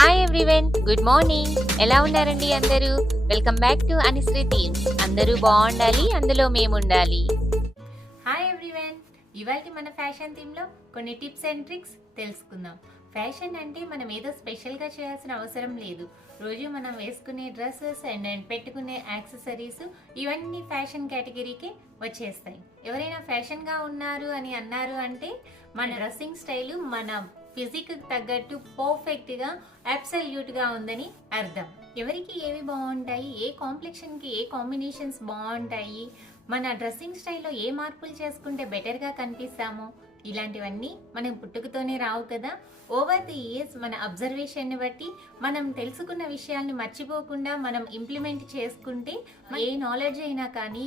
Hi everyone good morning ఎలా ఉన్నారండి అందరూ? Welcome back to Anishree themes అందరూ బాగుండాలి అందులో మేము ఉండాలి హాయ్ ఎవ్రీవన్ ఇవాళ మన ఫ్యాషన్ థీమ్లో కొన్ని టిప్స్ అండ్ ట్రిక్స్ తెలుసుకుందాం. ఫ్యాషన్ అంటే మనం ఏదో స్పెషల్గా చేయాల్సిన అవసరం లేదు. రోజు మనం వేసుకునే డ్రెస్సెస్ అండ్ అండ్ పెట్టుకునే యాక్సెసరీస్ ఇవన్నీ ఫ్యాషన్ కేటగిరీకి వచ్చేస్తాయి. ఎవరైనా ఫ్యాషన్గా ఉన్నారు అని అన్నారు అంటే మన డ్రెస్సింగ్ స్టైలు మన ఫిజిక్ తగ్గట్టు పర్ఫెక్ట్గా అబ్సల్యూట్గా ఉందని అర్థం. ఎవరికి ఏవి బాగుంటాయి ఏ కాంప్లెక్షన్కి ఏ కాంబినేషన్స్ బాగుంటాయి మన డ్రెస్సింగ్ స్టైల్లో ఏ మార్పులు చేసుకుంటే బెటర్గా కనిపిస్తామో ఇలాంటివన్నీ మనం పుట్టుకతోనే రావు కదా. ఓవర్ ది ఇయర్స్ మన అబ్జర్వేషన్ని బట్టి మనం తెలుసుకున్న విషయాల్ని మర్చిపోకుండా మనం ఇంప్లిమెంట్ చేసుకుంటే ఏ నాలెడ్జ్ అయినా కానీ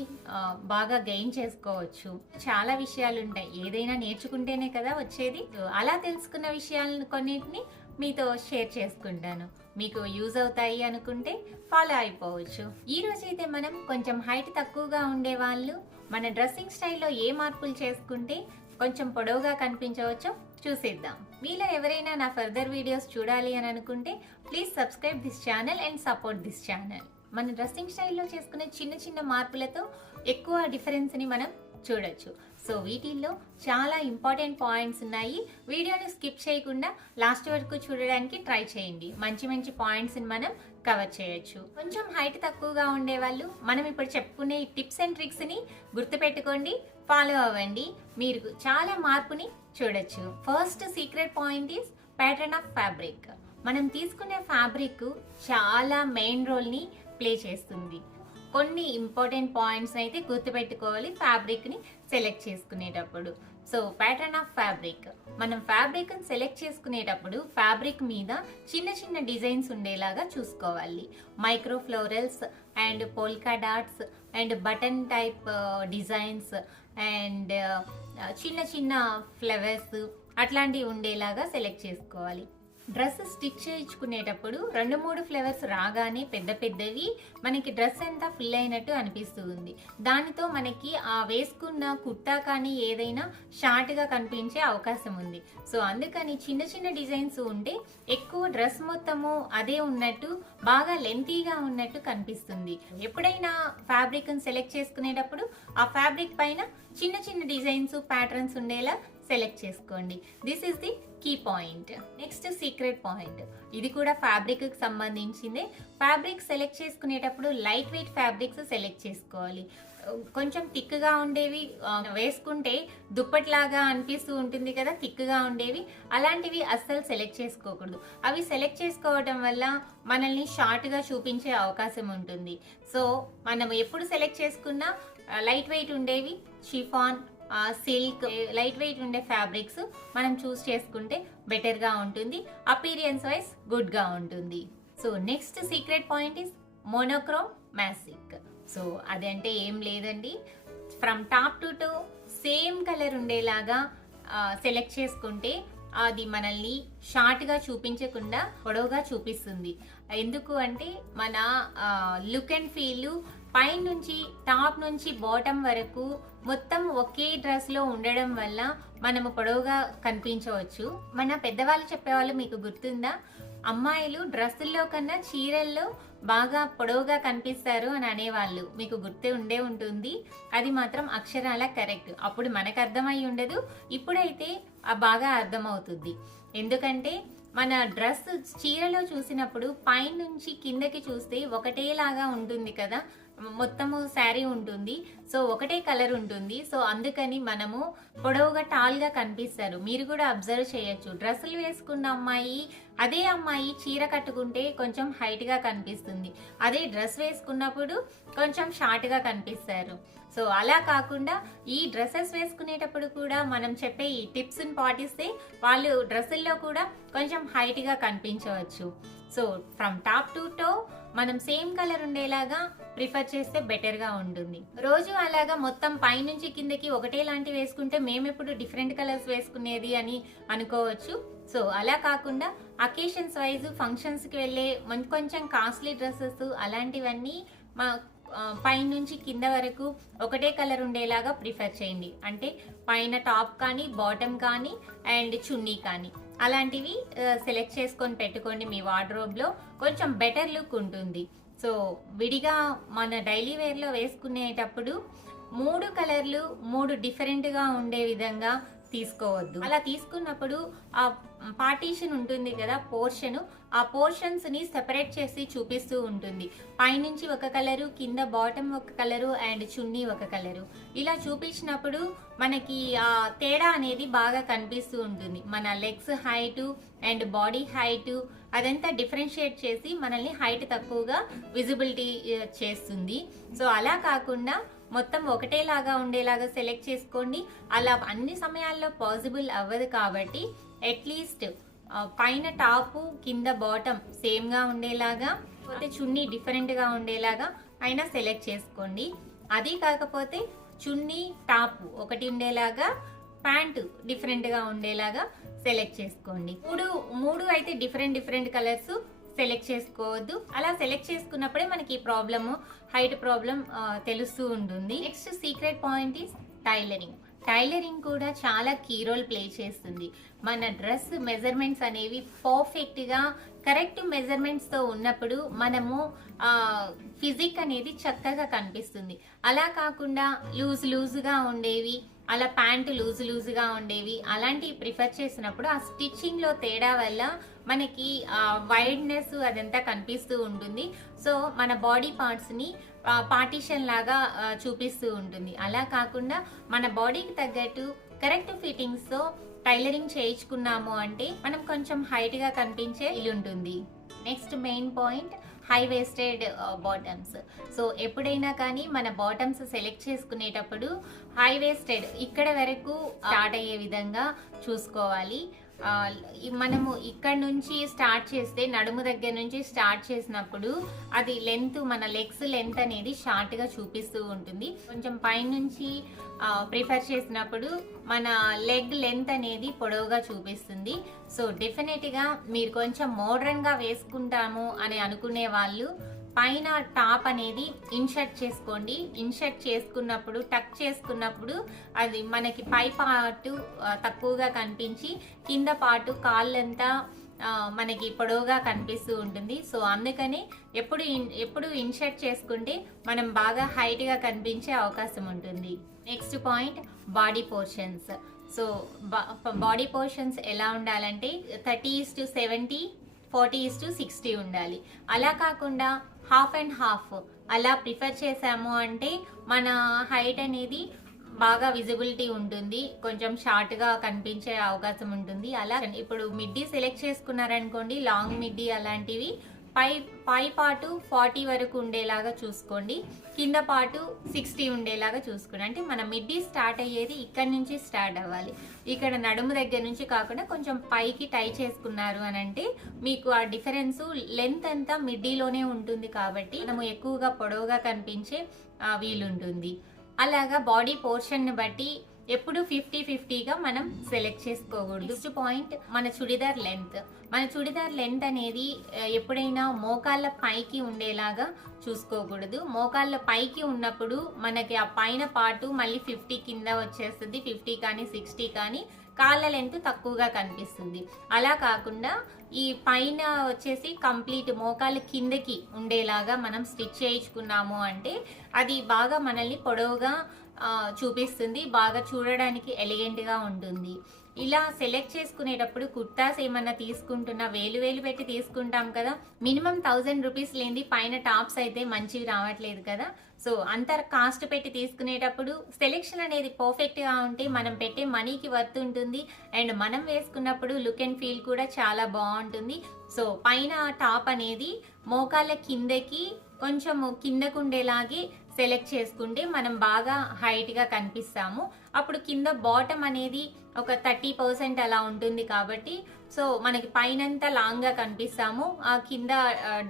బాగా గెయిన్ చేసుకోవచ్చు. చాలా విషయాలు ఉంటాయి ఏదైనా నేర్చుకుంటేనే కదా వచ్చేది. అలా తెలుసుకున్న విషయాలను కొన్నిటిని మీతో షేర్ చేసుకుంటాను. మీకు యూజ్ అవుతాయి అనుకుంటే ఫాలో అయిపోవచ్చు. ఈ రోజు అయితే మనం కొంచెం హైట్ తక్కువగా ఉండే వాళ్ళు మన డ్రెస్సింగ్ స్టైల్లో ఏ మార్పులు చేసుకుంటే కొంచెం పొడవుగా కనిపించవచ్చు చూసేద్దాం. మీలో ఎవరైనా నా ఫర్దర్ వీడియోస్ చూడాలి అని అనుకుంటే please subscribe this channel and support this channel మన డ్రెస్సింగ్ స్టైల్లో చేసుకునే చిన్న చిన్న మార్పులతో ఎక్కువ డిఫరెన్స్ని మనం చూడొచ్చు. సో వీటిల్లో చాలా ఇంపార్టెంట్ పాయింట్స్ ఉన్నాయి. వీడియోని స్కిప్ చేయకుండా లాస్ట్ వరకు చూడడానికి ట్రై చేయండి. మంచి మంచి పాయింట్స్ని మనం కవర్ చేయొచ్చు. కొంచెం హైట్ తక్కువగా ఉండే వాళ్ళు మనం ఇప్పుడు చెప్పుకునే టిప్స్ అండ్ ట్రిక్స్ని గుర్తుపెట్టుకోండి. ఫాలో అవ్వండి. మీరు చాలా మార్పుని చూడొచ్చు. First secret point is pattern of fabric మనం తీసుకునే ఫ్యాబ్రిక్ చాలా మెయిన్ రోల్ని ప్లే చేస్తుంది. కొన్ని ఇంపార్టెంట్ పాయింట్స్ అయితే గుర్తుపెట్టుకోవాలి ఫ్యాబ్రిక్ని సెలెక్ట్ చేసుకునేటప్పుడు. సో ప్యాటర్న్ ఆఫ్ ఫ్యాబ్రిక్ మనం ఫ్యాబ్రిక్ని సెలెక్ట్ చేసుకునేటప్పుడు ఫ్యాబ్రిక్ మీద చిన్న చిన్న డిజైన్స్ ఉండేలాగా చూసుకోవాలి. Micro florals and polka dots and button type designs and చిన్న చిన్న ఫ్లవర్స్ అట్లాంటివి ఉండేలాగా సెలెక్ట్ చేసుకోవాలి. డ్రెస్ స్టిచ్ చేయించుకునేటప్పుడు రెండు మూడు ఫ్లేవర్స్ రాగానే పెద్ద పెద్దవి మనకి డ్రెస్ అంతా ఫిల్ అయినట్టు అనిపిస్తుంది. దానితో మనకి ఆ వేసుకున్న కుర్తా కానీ ఏదైనా షార్ట్గా కనిపించే అవకాశం ఉంది. సో అందుకని చిన్న చిన్న డిజైన్స్ ఉంటే ఎక్కువ డ్రెస్ మొత్తము అదే ఉన్నట్టు బాగా లెంతీగా ఉన్నట్టు కనిపిస్తుంది. ఎప్పుడైనా ఫ్యాబ్రిక్ని సెలెక్ట్ చేసుకునేటప్పుడు ఆ ఫ్యాబ్రిక్ పైన చిన్న చిన్న డిజైన్స్ ప్యాటర్న్స్ ఉండేలా సెలెక్ట్ చేసుకోండి. This is the key point next secret point ఇది కూడా ఫ్యాబ్రిక్కి సంబంధించిందే. ఫ్యాబ్రిక్ సెలెక్ట్ చేసుకునేటప్పుడు లైట్ వెయిట్ ఫ్యాబ్రిక్స్ సెలెక్ట్ చేసుకోవాలి. కొంచెం థిక్గా ఉండేవి వేసుకుంటే దుప్పట్లాగా అనిపిస్తూ ఉంటుంది కదా థిక్గా ఉండేవి. అలాంటివి అస్సలు సెలెక్ట్ చేసుకోకూడదు. అవి సెలెక్ట్ చేసుకోవటం వల్ల మనల్ని షార్ట్గా చూపించే అవకాశం ఉంటుంది. సో మనం ఎప్పుడు సెలెక్ట్ చేసుకున్నా లైట్ వెయిట్ ఉండేవి షిఫాన్ సిల్క్ లైట్ వెయిట్ ఉండే ఫ్యాబ్రిక్స్ మనం చూస్ చేసుకుంటే బెటర్గా ఉంటుంది. అపీరియన్స్ వైజ్ గుడ్గా ఉంటుంది. So next secret point is monochrome magic so అదంటే ఏం లేదండి. From top to to same colour ఉండేలాగా సెలెక్ట్ చేసుకుంటే అది మనల్ని షార్ట్గా చూపించకుండా పొడవుగా చూపిస్తుంది. ఎందుకు అంటే మన లుక్ అండ్ ఫీల్ పైనుంచి టాప్ నుంచి బాటమ్ వరకు మొత్తం ఒకే డ్రెస్లో ఉండడం వల్ల మనము పొడవుగా కనిపించవచ్చు. మన పెద్దవాళ్ళు చెప్పేవాళ్ళు మీకు గుర్తుందా? అమ్మాయిలు డ్రెస్సుల్లో కన్నా చీరల్లో బాగా పొడవుగా కనిపిస్తారు అని అనేవాళ్ళు. మీకు గుర్తే ఉండే ఉంటుంది. అది మాత్రం అక్షరాల కరెక్ట్. అప్పుడు మనకు అర్థమై ఉండదు. ఇప్పుడైతే బాగా అర్థమవుతుంది. ఎందుకంటే మన డ్రెస్ చీరలో చూసినప్పుడు పైనుంచి కిందకి చూస్తే ఒకటేలాగా ఉంటుంది కదా. మొత్తము శారీ ఉంటుంది. సో ఒకటే కలర్ ఉంటుంది. సో అందుకని మనము పొడవుగా టాల్గా కనిపిస్తారు. మీరు కూడా అబ్జర్వ్ చేయొచ్చు. డ్రెస్సులు వేసుకున్న అమ్మాయి అదే అమ్మాయి చీర కట్టుకుంటే కొంచెం హైట్గా కనిపిస్తుంది. అదే డ్రెస్ వేసుకున్నప్పుడు కొంచెం షార్ట్గా కనిపిస్తారు. సో అలా కాకుండా ఈ డ్రెస్సెస్ వేసుకునేటప్పుడు కూడా మనం చెప్పే ఈ టిప్స్ని పాటిస్తే వాళ్ళు డ్రెస్సుల్లో కూడా కొంచెం హైట్గా కనిపించవచ్చు. So from top to toe మనం సేమ్ కలర్ ఉండేలాగా ప్రిఫర్ చేస్తే బెటర్గా ఉంటుంది. రోజు అలాగా మొత్తం పైనుంచి కిందకి ఒకటే లాంటి వేసుకుంటే మేము ఎప్పుడు డిఫరెంట్ కలర్స్ వేసుకునేది అని అనుకోవచ్చు. సో అలా కాకుండా అకేషన్స్ వైజ్ ఫంక్షన్స్కి వెళ్ళే మం- కొంచెం కాస్ట్లీ డ్రెస్సెస్ అలాంటివన్నీ మా పైనుంచి కింద వరకు ఒకటే కలర్ ఉండేలాగా ప్రిఫర్ చేయండి. అంటే పైన టాప్ కానీ బాటమ్ కానీ అండ్ చున్నీ కానీ. అలాంటివి సెలెక్ట్ చేసుకొని పెట్టుకోండి మీ వార్డ్రోబ్లో. కొంచెం బెటర్ లుక్ ఉంటుంది. సో విడిగా మన డైలీ వేర్లో వేసుకునేటప్పుడు మూడు కలర్లు మూడు డిఫరెంట్గా ఉండే విధంగా తీసుకోవద్దు. అలా తీసుకున్నప్పుడు ఆ పార్టీషన్ ఉంటుంది కదా పోర్షన్ ఆ పోర్షన్స్ని సెపరేట్ చేసి చూపిస్తూ ఉంటుంది. పైనుంచి ఒక కలరు కింద బాటమ్ ఒక కలరు అండ్ చున్నీ ఒక కలరు. ఇలా చూపించినప్పుడు మనకి ఆ తేడా అనేది బాగా కనిపిస్తూ ఉంటుంది. మన legs height and body height అదంతా డిఫరెన్షియేట్ చేసి మనల్ని హైట్ తక్కువగా విజిబిలిటీ చేస్తుంది. సో అలా కాకుండా మొత్తం ఒకటేలాగా ఉండేలాగా సెలెక్ట్ చేసుకోండి. అలా అన్ని సమయాల్లో పాసిబుల్ అవ్వదు కాబట్టి అట్లీస్ట్ పైన టాపు కింద బాటమ్ సేమ్గా ఉండేలాగా లేకపోతే చున్నీ డిఫరెంట్గా ఉండేలాగా అయినా సెలెక్ట్ చేసుకోండి. అది కాకపోతే చున్నీ టాప్ ఒకటి ఉండేలాగా ప్యాంటు డిఫరెంట్గా ఉండేలాగా సెలెక్ట్ చేసుకోండి. మూడు మూడు అయితే డిఫరెంట్ డిఫరెంట్ కలర్స్ సెలెక్ట్ చేసుకోవద్దు. అలా సెలెక్ట్ చేసుకున్నప్పుడే మనకి ఈ ప్రాబ్లము హైట్ ప్రాబ్లం తెలుస్తూ ఉంటుంది. Next secret point is tailoring. Tailoring కూడా చాలా కీ రోల్ ప్లే చేస్తుంది. మన డ్రెస్ మెజర్మెంట్స్ అనేవి పర్ఫెక్ట్గా కరెక్ట్ మెజర్మెంట్స్తో ఉన్నప్పుడు మనము ఫిజిక్ అనేది చక్కగా కనిపిస్తుంది. అలా కాకుండా లూజ్ లూజ్గా ఉండేవి అలా ప్యాంటు లూజ్ లూజ్గా ఉండేవి అలాంటివి ప్రిఫర్ చేసినప్పుడు ఆ స్టిచ్చింగ్లో తేడా వల్ల మనకి వైడ్నెస్ అదంతా కనిపిస్తూ ఉంటుంది. సో మన బాడీ పార్ట్స్ని పార్టీషన్ లాగా చూపిస్తూ ఉంటుంది. అలా కాకుండా మన బాడీకి తగ్గట్టు కరెక్ట్ ఫిట్టింగ్స్తో టైలరింగ్ చేయించుకున్నాము అంటే మనం కొంచెం హైట్గా కనిపించే ఇల్లు ఉంటుంది. Next main point high waisted bottoms so ఎప్పుడైనా కానీ మన బాటమ్స్ సెలెక్ట్ చేసుకునేటప్పుడు హై వేస్టెడ్ ఇక్కడ వరకు స్టార్ట్ అయ్యే విధంగా చూసుకోవాలి. మనము ఇక్కడ నుంచి స్టార్ట్ చేస్తే నడుము దగ్గర నుంచి స్టార్ట్ చేసినప్పుడు అది లెంత్ మన లెగ్స్ లెంత్ అనేది షార్ట్గా చూపిస్తూ ఉంటుంది. కొంచెం పైనుంచి ప్రిఫర్ చేసినప్పుడు మన లెగ్ లెంత్ అనేది పొడవుగా చూపిస్తుంది. సో డెఫినెట్గా మీరు కొంచెం మోడ్రన్గా వేసుకుంటాము అని అనుకునే వాళ్ళు పైన టాప్ అనేది ఇన్షర్ట్ చేసుకోండి. ఇన్షర్ట్ చేసుకున్నప్పుడు టక్ చేసుకున్నప్పుడు అది మనకి పై పాటు తక్కువగా కనిపించి కింద పాటు కాళ్ళంతా మనకి పొడవుగా కనిపిస్తూ ఉంటుంది. సో అందుకని ఎప్పుడు ఇన్- ఎప్పుడు ఇన్షర్ట్ చేసుకుంటే మనం బాగా హైట్గా కనిపించే అవకాశం ఉంటుంది. Next point body portions. So body portions ఎలా ఉండాలంటే thirty is to seventy forty is to sixty ఉండాలి. అలా కాకుండా హాఫ్ అండ్ హాఫ్. అలా ప్రిఫర్ చేసాము అంటే మన హైట్ అనేది బాగా విజిబిలిటీ ఉంటుంది. కొంచెం షార్ట్గా కనిపించే అవకాశం ఉంటుంది. అలా ఇప్పుడు మిడ్డీ సెలెక్ట్ చేసుకున్నారనుకోండి లాంగ్ మిడ్డీ అలాంటివి పై పై పాటు ఫార్టీ వరకు ఉండేలాగా చూసుకోండి. కింద పాటు సిక్స్టీ ఉండేలాగా చూసుకోండి. అంటే మన మిడ్డీ స్టార్ట్ అయ్యేది ఇక్కడ నుంచి స్టార్ట్ అవ్వాలి. ఇక్కడ నడుము దగ్గర నుంచి కాకుండా కొంచెం పైకి టై చేసుకున్నారు అని అంటే మీకు ఆ డిఫరెన్స్ లెంత్ అంతా మిడ్డీలోనే ఉంటుంది కాబట్టి మనము ఎక్కువగా పొడవుగా కనిపించే వీలుంటుంది. అలాగా బాడీ పోర్షన్ బట్టి ఎప్పుడు ఫిఫ్టీ ఫిఫ్టీగా మనం సెలెక్ట్ చేసుకోకూడదు. నెక్స్ట్ పాయింట్ మన చుడిదార్ లెంత్ మన చుడిదార్ లెంత్ అనేది ఎప్పుడైనా మోకాళ్ళ పైకి ఉండేలాగా చూసుకోకూడదు. మోకాళ్ళ పైకి ఉన్నప్పుడు మనకి ఆ పైన పాటు మళ్ళీ ఫిఫ్టీ కింద వచ్చేస్తుంది. ఫిఫ్టీ కానీ సిక్స్టీ కానీ కాళ్ళ లెంత్ తక్కువగా కనిపిస్తుంది. అలా కాకుండా ఈ పైన వచ్చేసి కంప్లీట్ మోకాలు కిందకి ఉండేలాగా మనం స్టిచ్ చేయించుకున్నాము అంటే అది బాగా మనల్ని పొడవుగా చూపిస్తుంది. బాగా చూడడానికి ఎలిగెంట్గా ఉంటుంది. ఇలా సెలెక్ట్ చేసుకునేటప్పుడు కుర్తాస్ ఏమన్నా తీసుకుంటున్నా వేలు వేలు పెట్టి తీసుకుంటాం కదా మినిమం థౌజండ్ రూపీస్ లేనిది పైన టాప్స్ అయితే మంచివి రావట్లేదు కదా. సో అంత కాస్ట్ పెట్టి తీసుకునేటప్పుడు సెలెక్షన్ అనేది పర్ఫెక్ట్గా ఉంటే మనం పెట్టే మనీకి వర్త్ ఉంటుంది. అండ్ మనం వేసుకున్నప్పుడు లుక్ అండ్ ఫీల్ కూడా చాలా బాగుంటుంది. సో పైన టాప్ అనేది మోకాళ్ళ కిందకి కొంచెం కిందకు ఉండేలాగే సెలెక్ట్ చేసుకుంటే మనం బాగా హైట్గా కనిపిస్తాము. అప్పుడు కింద బాటమ్ అనేది ఒక థర్టీ పర్సెంట్ అలా ఉంటుంది కాబట్టి సో మనకి పైనంతా లాంగ్గా కనిపిస్తాము. ఆ కింద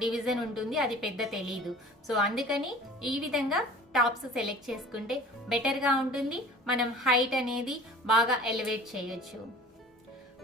డివిజన్ ఉంటుంది అది పెద్ద తెలీదు. సో అందుకని ఈ విధంగా టాప్స్ సెలెక్ట్ చేసుకుంటే బెటర్గా ఉంటుంది. మనం హైట్ అనేది బాగా ఎలివేట్ చేయొచ్చు.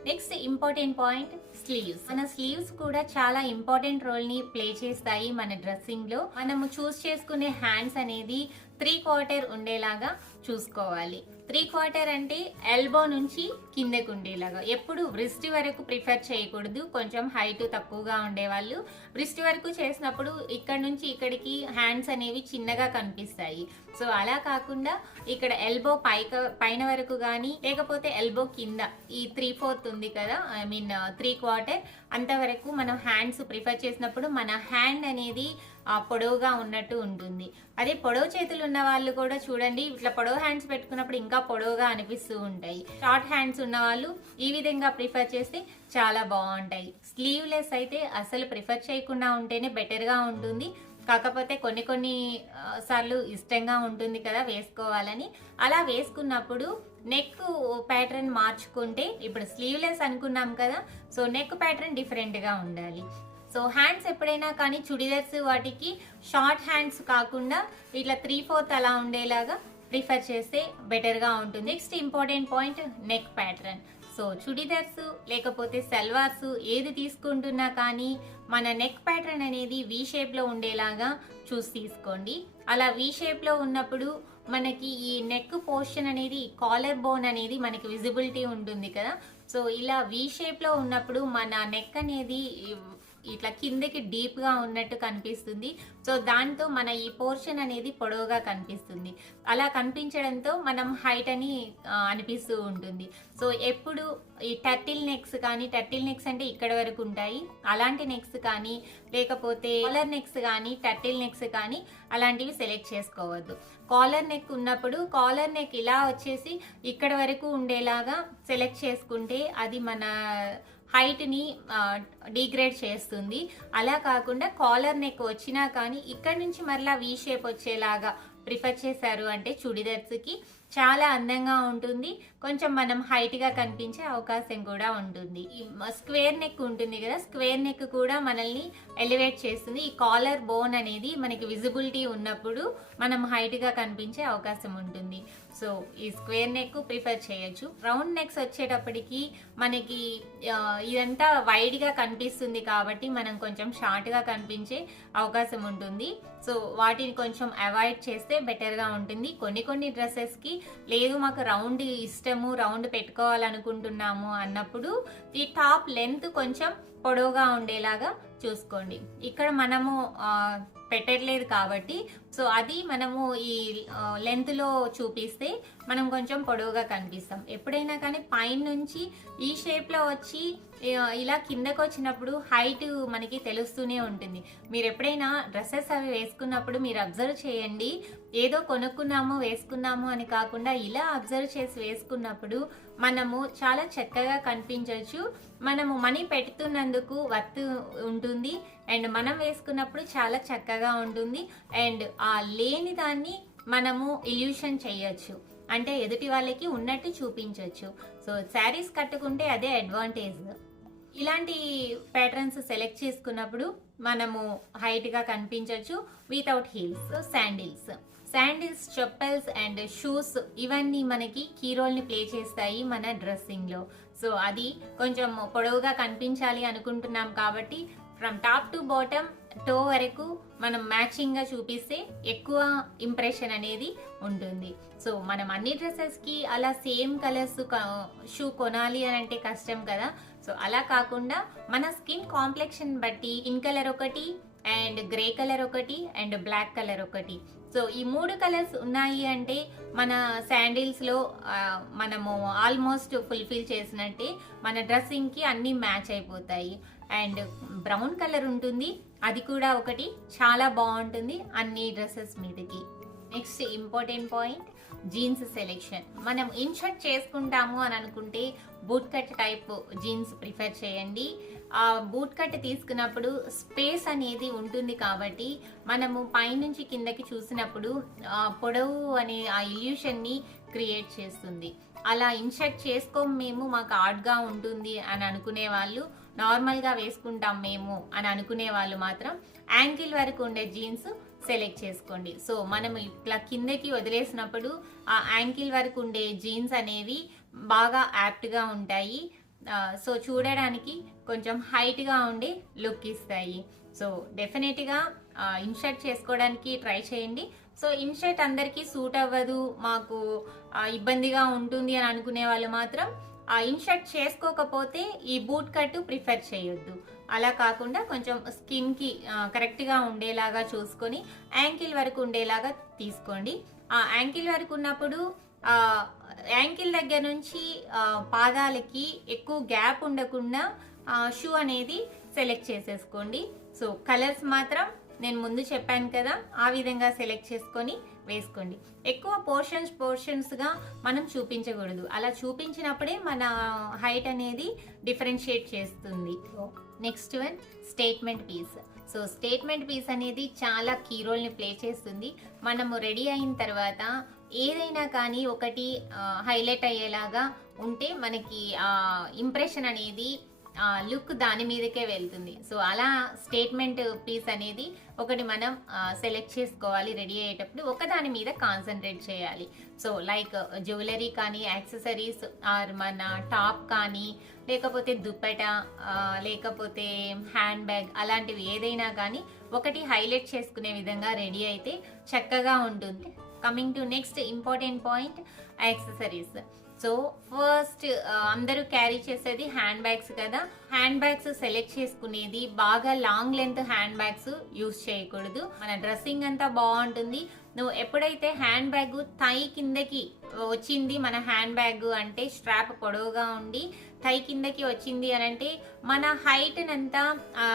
నెక్స్ట్ ఇంపార్టెంట్ పాయింట్ స్లీవ్స్ మన స్లీవ్స్ కూడా చాలా ఇంపార్టెంట్ రోల్ని ప్లే చేస్తాయి మన డ్రెస్సింగ్లో. మనము చూస్ చేసుకునే హ్యాండ్స్ అనేది త్రీ క్వార్టర్ ఉండేలాగా చూసుకోవాలి. త్రీ క్వార్టర్ అంటే ఎల్బో నుంచి కిందకు ఉండేలాగా. ఎప్పుడు వృష్టి వరకు ప్రిఫర్ చేయకూడదు. కొంచెం హైట్ తక్కువగా ఉండేవాళ్ళు. వృష్టి వరకు చేసినప్పుడు ఇక్కడ నుంచి ఇక్కడికి హ్యాండ్స్ అనేవి చిన్నగా కనిపిస్తాయి. సో అలా కాకుండా ఇక్కడ ఎల్బో పైక పైన వరకు కానీ లేకపోతే ఎల్బో కింద ఈ త్రీ ఫోర్త్ ఉంది కదా ఐ మీన్ త్రీ క్వార్టర్ అంతవరకు మనం హ్యాండ్స్ ప్రిఫర్ చేసినప్పుడు మన హ్యాండ్ అనేది పొడవుగా ఉన్నట్టు ఉంటుంది. అదే పొడవు చేతులు ఉన్న వాళ్ళు కూడా చూడండి ఇట్లా పొడవు హ్యాండ్స్ పెట్టుకున్నప్పుడు ఇంకా పొడవుగా అనిపిస్తూ ఉంటాయి. షార్ట్ హ్యాండ్స్ ఉన్న వాళ్ళు ఈ విధంగా ప్రిఫర్ చేస్తే చాలా బాగుంటాయి. స్లీవ్లెస్ అయితే అసలు ప్రిఫర్ చేయకుండా ఉంటేనే బెటర్గా ఉంటుంది. కాకపోతే కొన్ని కొన్ని సార్లు ఇష్టంగా ఉంటుంది కదా వేసుకోవాలని. అలా వేసుకున్నప్పుడు నెక్ ప్యాటర్న్ మార్చుకుంటే ఇప్పుడు స్లీవ్లెస్ అనుకున్నాం కదా సో నెక్ ప్యాటర్న్ డిఫరెంట్గా ఉండాలి. సో హ్యాండ్స్ ఎప్పుడైనా కానీ చుడిదార్స్ వాటికి షార్ట్ హ్యాండ్స్ కాకుండా ఇట్లా త్రీ ఫోర్త్ అలా ఉండేలాగా ప్రిఫర్ చేస్తే బెటర్గా ఉంటుంది. Next important point neck pattern so chudidars లేకపోతే సల్వార్స్ ఏది తీసుకుంటున్నా కానీ మన నెక్ ప్యాటర్న్ అనేది వీ షేప్లో ఉండేలాగా చూసి తీసుకోండి. అలా వి షేప్లో ఉన్నప్పుడు మనకి ఈ నెక్ పోర్షన్ అనేది కాలర్ బోన్ అనేది మనకి విజిబిలిటీ ఉంటుంది కదా. సో ఇలా వీ షేప్లో ఉన్నప్పుడు మన నెక్ అనేది ఇట్లా కిందకి డీప్గా ఉన్నట్టు కనిపిస్తుంది. సో దాంతో మన ఈ పోర్షన్ అనేది పొడవుగా కనిపిస్తుంది. అలా కనిపించడంతో మనం హైట్ అని అనిపిస్తూ ఉంటుంది. సో ఎప్పుడు ఈ టర్టిల్ నెక్స్ కానీ టర్టిల్ నెక్స్ అంటే ఇక్కడ వరకు ఉంటాయి. అలాంటి నెక్స్ కానీ లేకపోతే కాలర్ నెక్స్ కానీ టర్టిల్ నెక్స్ కానీ అలాంటివి సెలెక్ట్ చేసుకోవద్దు. కాలర్ నెక్ ఉన్నప్పుడు కాలర్ నెక్ ఇలా వచ్చేసి ఇక్కడ వరకు ఉండేలాగా సెలెక్ట్ చేసుకుంటే అది మన హైట్ని డీగ్రేడ్ చేస్తుంది. అలా కాకుండా కాలర్ నెక్ వచ్చినా కానీ ఇక్కడ నుంచి మరలా వీ షేప్ వచ్చేలాగా ప్రిఫర్ చేశారు అంటే చుడిదార్స్కి చాలా అందంగా ఉంటుంది. కొంచెం మనం హైట్గా కనిపించే అవకాశం కూడా ఉంటుంది. ఈ స్క్వేర్ నెక్ ఉంటుంది కదా స్క్వేర్ నెక్ కూడా మనల్ని ఎలివేట్ చేస్తుంది. ఈ కాలర్ బోన్ అనేది మనకి విజిబిలిటీ ఉన్నప్పుడు మనం హైట్గా కనిపించే అవకాశం ఉంటుంది. సో ఈ స్క్వేర్ నెక్ ప్రిఫర్ చేయొచ్చు. రౌండ్ నెక్స్ వచ్చేటప్పటికి మనకి ఇదంతా వైడ్గా కనిపిస్తుంది కాబట్టి మనం కొంచెం షార్ట్గా కనిపించే అవకాశం ఉంటుంది. సో వాటిని కొంచెం అవాయిడ్ చేస్తే బెటర్గా ఉంటుంది. కొన్ని కొన్ని డ్రెస్సెస్కి లేదు మాకు రౌండ్ ఇష్టము రౌండ్ పెట్టుకోవాలనుకుంటున్నాము అన్నప్పుడు ఈ టాప్ లెంత్ కొంచెం పొడవుగా ఉండేలాగా చూసుకోండి. ఇక్కడ మనము పెట్టట్లేదు కాబట్టి సో అది మనము ఈ లెంత్లో చూపిస్తే మనం కొంచెం పొడవుగా కనిపిస్తాం. ఎప్పుడైనా కానీ పైన నుంచి ఈ షేప్లో వచ్చి ఇలా కిందకు వచ్చినప్పుడు హైట్ మనకి తెలుస్తూనే ఉంటుంది. మీరు ఎప్పుడైనా డ్రెస్సెస్ అవి వేసుకున్నప్పుడు మీరు అబ్జర్వ్ చేయండి. ఏదో కొనుక్కున్నాము వేసుకున్నాము అని కాకుండా ఇలా అబ్జర్వ్ చేసి వేసుకున్నప్పుడు మనము చాలా చక్కగా కనిపించవచ్చు. మనము మనీ పెడుతున్నందుకు వర్త్ ఉంటుంది. అండ్ మనం వేసుకున్నప్పుడు చాలా చక్కగా ఉంటుంది. అండ్ ఆ లేని దాన్ని మనము ఇల్యూషన్ చేయొచ్చు. అంటే ఎదుటి వాళ్ళకి ఉన్నట్టు చూపించవచ్చు సో శారీస్ కట్టుకుంటే అదే అడ్వాంటేజ్. ఇలాంటి ప్యాటర్న్స్ సెలెక్ట్ చేసుకున్నప్పుడు మనము హైట్గా కనిపించవచ్చు without heels sandals. Sandals chappals and shoes ఇవన్నీ మనకి కీ రోల్ని ప్లే చేస్తాయి మన డ్రెస్సింగ్లో. సో అది కొంచెం పొడవుగా కనిపించాలి అనుకుంటున్నాం కాబట్టి from top to bottom toe వరకు మనం మ్యాచింగ్గా చూపిస్తే ఎక్కువ ఇంప్రెషన్ అనేది ఉంటుంది. సో మనం అన్ని డ్రెస్సెస్కి అలా సేమ్ కలర్స్ షూ కొనాలి అని అంటే కష్టం కదా. సో అలా కాకుండా మన స్కిన్ కాంప్లెక్షన్ బట్టి స్కిన్ కలర్ ఒకటి అండ్ గ్రే కలర్ ఒకటి అండ్ బ్లాక్ కలర్ ఒకటి. సో ఈ మూడు కలర్స్ ఉన్నాయి అంటే మన శాండిల్స్లో మనము ఆల్మోస్ట్ ఫుల్ఫిల్ చేసినట్టే మన డ్రెస్సింగ్కి అన్నీ మ్యాచ్ అయిపోతాయి. అండ్ బ్రౌన్ కలర్ ఉంటుంది. అది కూడా ఒకటి. చాలా బాగుంటుంది అన్ని డ్రెస్సెస్ మీదకి. Next important point. Jeans selection. మనం ఇన్షర్ట్ చేసుకుంటాము అని అనుకుంటే boot cut type jeans prefer చేయండి. ఆ బూట్ కట్ తీసుకున్నప్పుడు స్పేస్ అనేది ఉంటుంది కాబట్టి మనము పైనుంచి కిందకి చూసినప్పుడు పొడవు అనే ఆ ఇల్యూషన్ని క్రియేట్ చేస్తుంది. అలా ఇన్షర్ట్ చేసుకోం మేము మాకు ఆడ్గా ఉంటుంది అని అనుకునే వాళ్ళు నార్మల్గా వేసుకుంటాం మేము అని అనుకునే వాళ్ళు మాత్రం యాంకిల్ వరకు ఉండే జీన్స్ సెలెక్ట్ చేసుకోండి. సో మనం ఇట్లా కిందకి వదిలేసినప్పుడు ఆ యాంకిల్ వరకు ఉండే జీన్స్ అనేవి బాగా యాప్ట్గా ఉంటాయి. సో చూడడానికి కొంచెం హైట్గా ఉండి లుక్ ఇస్తాయి. సో డెఫినెట్గా ఇన్షర్ట్ చేసుకోవడానికి ట్రై చేయండి. సో ఇన్షర్ట్ అందరికీ సూట్ అవ్వదు మాకు ఇబ్బందిగా ఉంటుంది అని అనుకునే వాళ్ళు మాత్రం ఆ ఇన్షర్ట్ చేసుకోకపోతే ఈ బూట్ కట్ ప్రిఫర్ చేయొద్దు. అలా కాకుండా కొంచెం స్కిన్కి కరెక్ట్గా ఉండేలాగా చూసుకొని యాంకిల్ వరకు ఉండేలాగా తీసుకోండి. ఆ యాంకిల్ వరకు ఉన్నప్పుడు యాంకిల్ దగ్గర నుంచి పాదాలకి ఎక్కువ గ్యాప్ ఉండకుండా షూ అనేది సెలెక్ట్ చేసేసుకోండి. సో కలర్స్ మాత్రం నేను ముందు చెప్పాను కదా ఆ విధంగా సెలెక్ట్ చేసుకొని వేసుకోండి. ఎక్కువ పోర్షన్స్ పోర్షన్స్గా మనం చూపించకూడదు. అలా చూపించినప్పుడే మన హైట్ అనేది డిఫరెన్షియేట్ చేస్తుంది. Next one statement piece so statement piece అనేది చాలా కీ రోల్ని ప్లే చేస్తుంది. మనము రెడీ అయిన తర్వాత ఏదైనా కానీ ఒకటి హైలైట్ అయ్యేలాగా ఉంటే మనకి ఇంప్రెషన్ అనేది లుక్ దాని మీదకే వెళ్తుంది. సో అలా స్టేట్మెంట్ పీస్ అనేది ఒకటి మనం సెలెక్ట్ చేసుకోవాలి రెడీ అయ్యేటప్పుడు ఒకదాని మీద కాన్సన్ట్రేట్ చేయాలి. సో లైక్ జ్యువెలరీ కానీ యాక్సెసరీస్ ఆర్ మన టాప్ కానీ లేకపోతే దుప్పట లేకపోతే హ్యాండ్ బ్యాగ్ అలాంటివి ఏదైనా కానీ ఒకటి హైలైట్ చేసుకునే విధంగా రెడీ అయితే చక్కగా ఉంటుంది. Coming to next important point accessories. So first uh, అందరూ క్యారీ చేసేది హ్యాండ్ బ్యాగ్స్ కదా. హ్యాండ్ బ్యాగ్స్ సెలెక్ట్ చేసుకునేది బాగా long length hand bags use చేయకూడదు. మన డ్రెస్సింగ్ అంతా బాగుంటుంది. నువ్వు ఎప్పుడైతే హ్యాండ్ బ్యాగ్ థై కిందకి వచ్చింది మన హ్యాండ్ బ్యాగ్ అంటే స్ట్రాప్ పొడవుగా ఉండి థై కిందకి వచ్చింది అని అంటే మన హైట్నంతా ఆ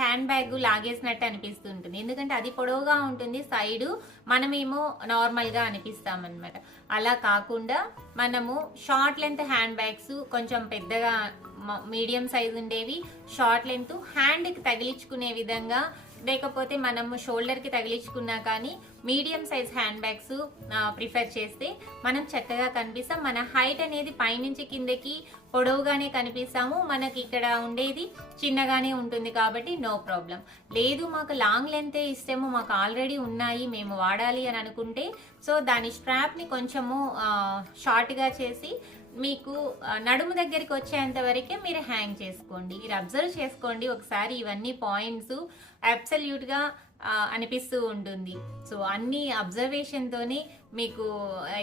హ్యాండ్ బ్యాగ్ లాగేసినట్టు అనిపిస్తుంటుంది. ఎందుకంటే అది పొడవుగా ఉంటుంది సైడు మనమేమో నార్మల్గా అనిపిస్తామన్నమాట. అలా కాకుండా మనము షార్ట్ లెంత్ హ్యాండ్ బ్యాగ్స్ కొంచెం పెద్దగా మీడియం సైజ్ ఉండేవి షార్ట్ లెంత్ హ్యాండ్కి తగిలించుకునే విధంగా లేకపోతే మనము షోల్డర్కి తగిలించుకున్నా కానీ medium size hand bags prefer చేస్తే మనం చక్కగా కనిపిస్తాం. మన హైట్ అనేది పైనుంచి కిందకి పొడవుగానే కనిపిస్తాము. మనకి ఇక్కడ ఉండేది చిన్నగానే ఉంటుంది కాబట్టి నో ప్రాబ్లం లేదు మాకు లాంగ్ లెంతే ఇష్టము మాకు ఆల్రెడీ ఉన్నాయి. మేము వాడాలి అని అనుకుంటే సో దాని స్ట్రాప్ని కొంచెము షార్ట్గా చేసి మీకు నడుము దగ్గరికి వచ్చేంత వరకే మీరు హ్యాంగ్ చేసుకోండి. మీరు అబ్జర్వ్ చేసుకోండి. ఒకసారి ఇవన్నీ పాయింట్స్ అబ్సల్యూట్గా అనిపిస్తూ ఉంటుంది. సో అన్ని అబ్జర్వేషన్తోనే మీకు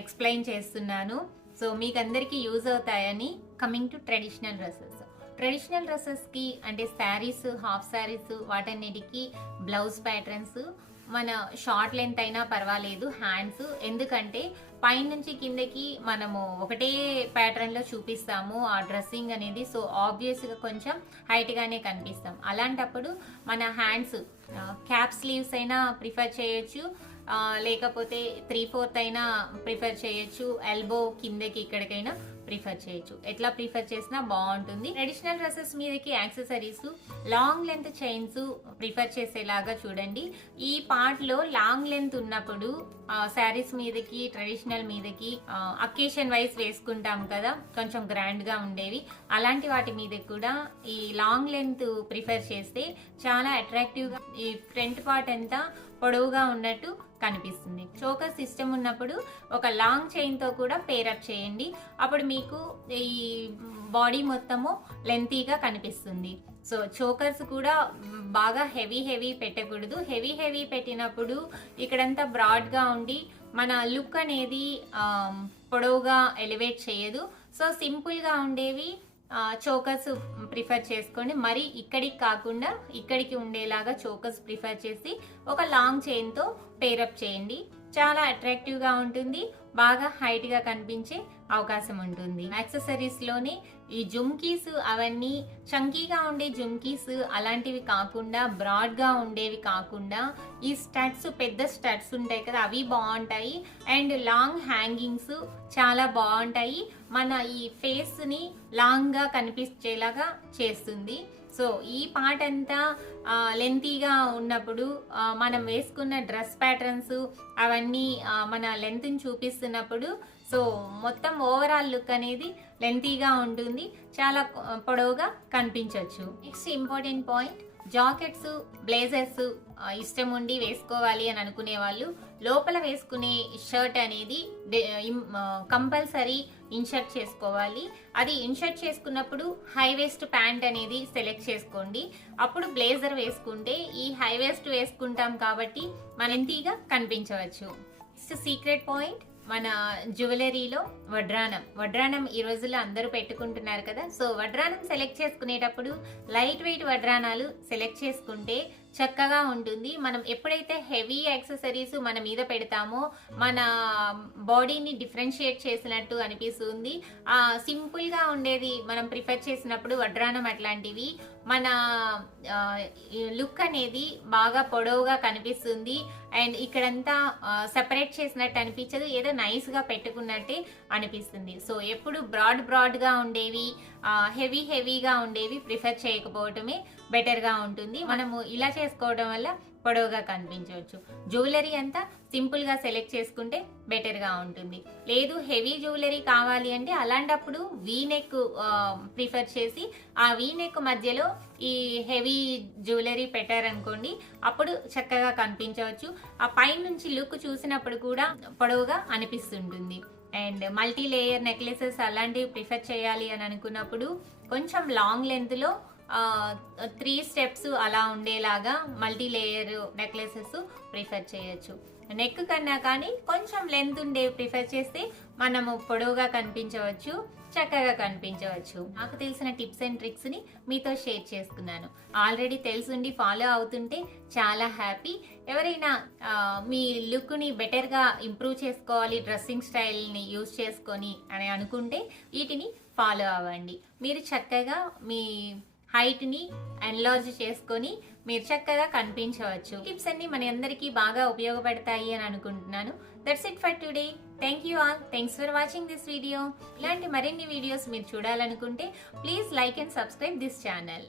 ఎక్స్ప్లెయిన్ చేస్తున్నాను. సో మీకు అందరికీ యూజ్ అవుతాయని coming to traditional dresses traditional డ్రెస్సెస్కి అంటే శారీస్ హాఫ్ శారీస్ వాటన్నిటికి బ్లౌజ్ ప్యాటర్న్స్ మన షార్ట్ లెంత్ అయినా పర్వాలేదు హ్యాండ్స్ ఎందుకంటే పైనుంచి కిందకి మనము ఒకటే ప్యాటర్న్లో చూపిస్తాము ఆ డ్రెస్సింగ్ అనేది. సో ఆబ్వియస్గా కొంచెం హైట్గానే కనిపిస్తాం. అలాంటప్పుడు మన హ్యాండ్స్ క్యాప్ స్లీవ్స్ అయినా ప్రిఫర్ చేయొచ్చు. లేకపోతే త్రీ ఫోర్త్ అయినా ప్రిఫర్ చేయొచ్చు. ఎల్బో కిందకి ఇక్కడికైనా ప్రిఫర్ చేయొచ్చు. ఎట్లా ప్రిఫర్ చేసినా బాగుంటుంది. ట్రెడిషనల్ డ్రెస్సెస్ మీదకి accessories long length chains prefer చేసేలాగా చూడండి. ఈ పార్ట్లో లాంగ్ లెంత్ ఉన్నప్పుడు శారీస్ మీదకి ట్రెడిషనల్ మీదకి అకేషన్ వైజ్ వేసుకుంటాం కదా కొంచెం గ్రాండ్గా ఉండేవి. అలాంటి వాటి మీద కూడా ఈ లాంగ్ లెంత్ ప్రిఫర్ చేస్తే చాలా అట్రాక్టివ్గా ఈ ఫ్రంట్ పార్ట్ అంతా పొడవుగా ఉన్నట్టు కనిపిస్తుంది. చోకర్ సిస్టమ్ ఉన్నప్పుడు ఒక లాంగ్ చైన్తో కూడా పేరప్ చేయండి. అప్పుడు మీకు ఈ బాడీ మొత్తము లెంతీగా కనిపిస్తుంది. సో చోకర్స్ కూడా బాగా హెవీ హెవీ పెట్టకూడదు. హెవీ హెవీ పెట్టినప్పుడు ఇక్కడంతా బ్రాడ్గా ఉండి మన లుక్ అనేది పొడవుగా ఎలివేట్ చేయదు. సో సింపుల్గా ఉండేవి చోకర్స్ ప్రిఫర్ చేసుకోండి. మరి ఇక్కడికి కాకుండా ఇక్కడికి ఉండేలాగా చోకర్స్ ప్రిఫర్ చేసి ఒక లాంగ్ చైన్తో పేరప్ చేయండి. చాలా అట్రాక్టివ్గా ఉంటుంది. బాగా హైట్గా కనిపించే అవకాశం ఉంటుంది. యాక్సెసరీస్లోని ఈ జుమ్కీస్ అవన్నీ చంకీగా ఉండే జుమ్కీస్ అలాంటివి కాకుండా బ్రాడ్గా ఉండేవి కాకుండా ఈ స్టడ్స్ పెద్ద స్టడ్స్ ఉంటాయి కదా అవి బాగుంటాయి. అండ్ లాంగ్ హ్యాంగింగ్స్ చాలా బాగుంటాయి. మన ఈ ఫేస్ని లాంగ్గా కనిపించేలాగా చేస్తుంది. సో ఈ పార్ట్ అంతా లెంతీగా ఉన్నప్పుడు మనం వేసుకున్న డ్రెస్ ప్యాటర్న్స్ అవన్నీ మన లెంత్ని చూపిస్తున్నప్పుడు సో మొత్తం ఓవరాల్ లుక్ అనేది లెంతీగా ఉంటుంది. చాలా పొడవుగా కనిపించవచ్చు next important point jackets blazers ఇష్టం ఉండి వేసుకోవాలి అని అనుకునే వాళ్ళు లోపల వేసుకునే షర్ట్ అనేది కంపల్సరీ ఇన్షర్ట్ చేసుకోవాలి. అది ఇన్షర్ట్ చేసుకున్నప్పుడు హై వేస్ట్ ప్యాంట్ అనేది సెలెక్ట్ చేసుకోండి. అప్పుడు బ్లేజర్ వేసుకుంటే ఈ హై వేస్ట్ వేసుకుంటాం కాబట్టి మనంతీగా కనిపించవచ్చు. సీక్రెట్ పాయింట్ మన జ్యువెలరీలో వడ్రానం వడ్రానం ఈ రోజుల్లో అందరూ పెట్టుకుంటున్నారు కదా. సో వడ్రానం సెలెక్ట్ చేసుకునేటప్పుడు లైట్ వెయిట్ వడ్రానాలు సెలెక్ట్ చేసుకుంటే చక్కగా ఉంటుంది. మనం ఎప్పుడైతే హెవీ యాక్సెసరీస్ మన మీద పెడతామో మన బాడీని డిఫరెన్షియేట్ చేసినట్టు అనిపిస్తుంది. ఆ సింపుల్గా ఉండేది మనం ప్రిఫర్ చేసినప్పుడు వడ్రానం అట్లాంటివి. మన లుక్ అనేది బాగా పొడవుగా కనిపిస్తుంది. అండ్ ఇక్కడంతా సెపరేట్ చేసినట్టు అనిపించదు. ఏదో నైస్గా పెట్టుకున్నట్టే అనిపిస్తుంది. సో ఎప్పుడు బ్రాడ్ బ్రాడ్గా ఉండేవి హెవీ హెవీగా ఉండేవి ప్రిఫర్ చేయకపోవటమే బెటర్గా ఉంటుంది. మనము ఇలా చేసుకోవడం వల్ల పొడవుగా కనిపించవచ్చు. జ్యువెలరీ అంతా సింపుల్గా సెలెక్ట్ చేసుకుంటే బెటర్గా ఉంటుంది. లేదు హెవీ జ్యువెలరీ కావాలి అంటే అలాంటప్పుడు వీ నెక్ ప్రిఫర్ చేసి ఆ వీ నెక్ మధ్యలో ఈ హెవీ జ్యువెలరీ పెట్టారనుకోండి అప్పుడు చక్కగా కనిపించవచ్చు. ఆ పైనుంచి లుక్ చూసినప్పుడు కూడా పొడవుగా అనిపిస్తుంటుంది. అండ్ మల్టీ లేయర్ నెక్లెసెస్ అలాంటివి ప్రిఫర్ చేయాలి అని అనుకున్నప్పుడు కొంచెం లాంగ్ లెంత్లో త్రీ స్టెప్స్ అలా ఉండేలాగా మల్టీ లేయర్ నెక్లెసెస్ ప్రిఫర్ చేయొచ్చు. నెక్ కన్నా కానీ కొంచెం లెంత్ ఉండే ప్రిఫర్ చేస్తే మనము పొడవుగా కనిపించవచ్చు చక్కగా కనిపించవచ్చు. నాకు తెలిసిన టిప్స్ అండ్ ట్రిక్స్ని మీతో షేర్ చేసుకున్నాను. ఆల్రెడీ తెలుసుండి ఫాలో అవుతుంటే చాలా హ్యాపీ. ఎవరైనా మీ లుక్ని బెటర్గా ఇంప్రూవ్ చేసుకోవాలి డ్రెస్సింగ్ స్టైల్ని యూజ్ చేసుకొని అని అనుకుంటే వీటిని ఫాలో అవ్వండి. మీరు చక్కగా మీ హైట్ని ఎన్లార్జ్ చేసుకొని మీరు చక్కగా కనిపించవచ్చు. టిప్స్ అన్ని మన అందరికీ బాగా ఉపయోగపడతాయి అని అనుకుంటున్నాను. That's it for today thank you all thanks for watching this video ఇలాంటి మరిన్ని వీడియోస్ మీరు చూడాలనుకుంటే please like and subscribe this channel